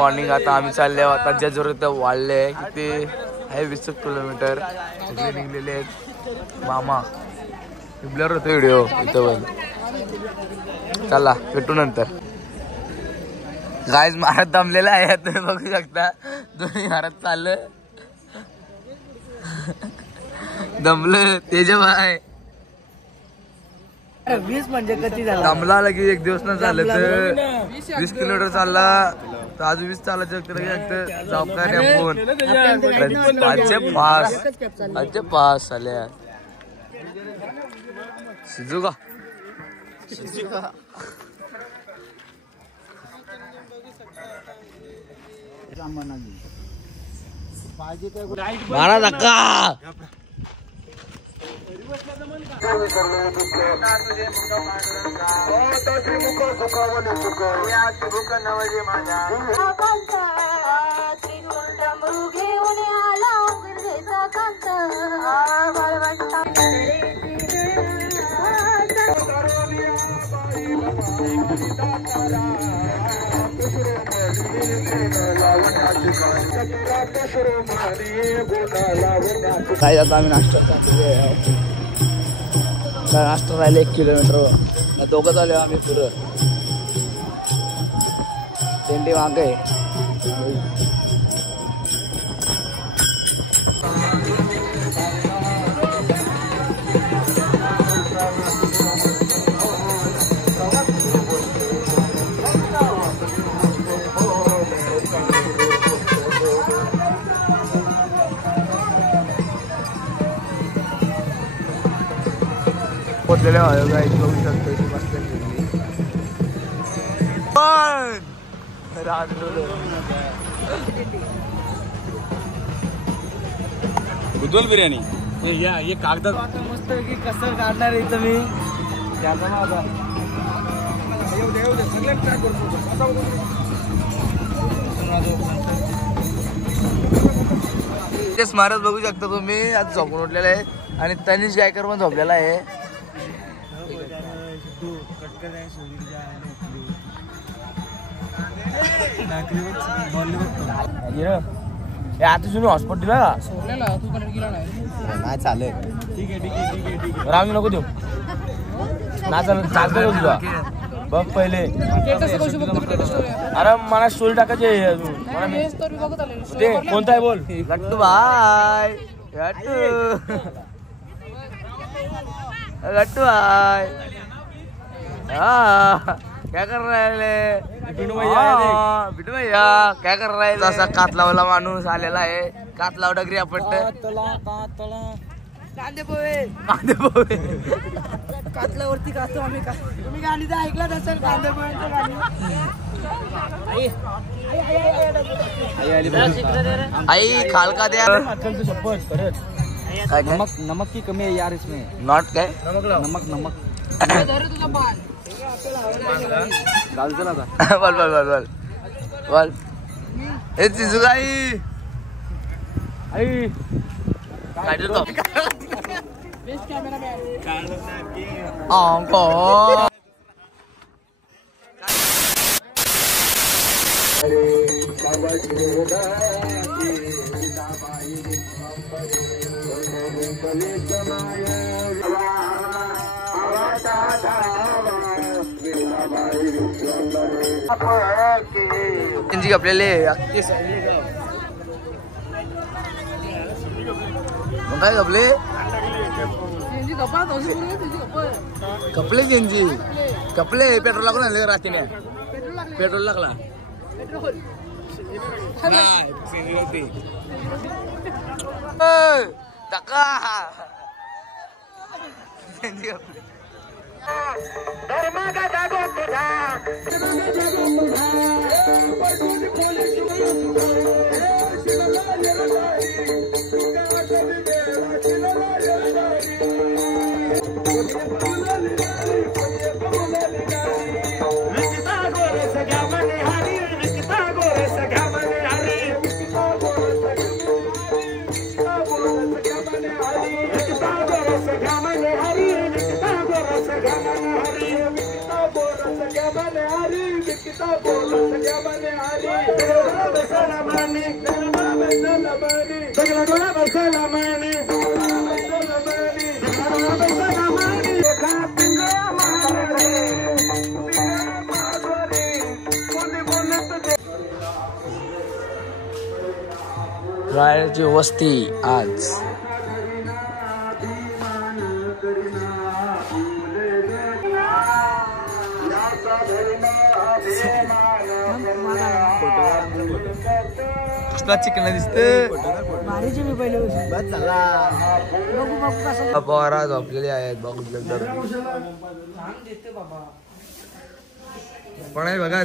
Morning. आता आम्ही चालले आता जेजुरीत वाढले किती आहे 20 किलोमीटर निघलेले आहेत. मामा ब्लर होतो व्हिडिओ इथं पण. चला भेटू नंतर. गाईज महाराज दमलेला आहे तुम्ही बघू शकता. दोन्ही महाराज चाललं दमलं. तेजभाई 20 म्हणजे कधी झाला दमला लगी एक दिवस न झालं तर 20 किलोमीटर चालला तर अजून 20 चालायचं जॉब काय फोन 5 आल्या शिजुका मारा धक्का. काय आता आम्ही नाश्ता राहिले 1 किलोमीटर. दोघं झाले आम्ही पुरं. तेंडी मागे पोचलेले बघू शकतो. उज्ज्वल बिर्याणी हे कागदात मस्त की कसं काढणार आहे तुम्ही महाराज बघू शकता तुम्ही. आज झोपून उठलेला आहे आणि तनिष गायकर पण झोपलेला आहे. आता तुम्ही हॉस्पिटल दिला का नाही चालेल. ठीक आहे राम नको देऊ ना चालतं तुला बघ पहिले. अरे मला स्टोरी टाकायची ते कोणता आहे बोल. लट्टू भाई लट्टू भाई क्या कर रहे हैं बिटू भैया क्या कर रहे हैं. असा कातलावला माणूस आलेला आहे. कातलाव डगरी आपण कांदे पोहे कातल्यावरती कातो आम्ही. तुम्ही गाणी तर ऐकलाच असेल कांदे पोह्यांचं गाणी. आई खाल का द्या नमक की कमी है यार इसमें. नॉट काय नमक बोल बोल बोल बोल बोल. हे चिजुगाई आई आपल्याला काय कपले कपले चेंजी कपले पेट्रोल लागून आले रात्रीने. पेट्रोल लागला टका बोल रायची वस्ती आज कसला चिकन दिसते भारीची मी पहिले बघू बघू कसं पवारा झोपलेले आहेत बघितलं तर पण आहे बघा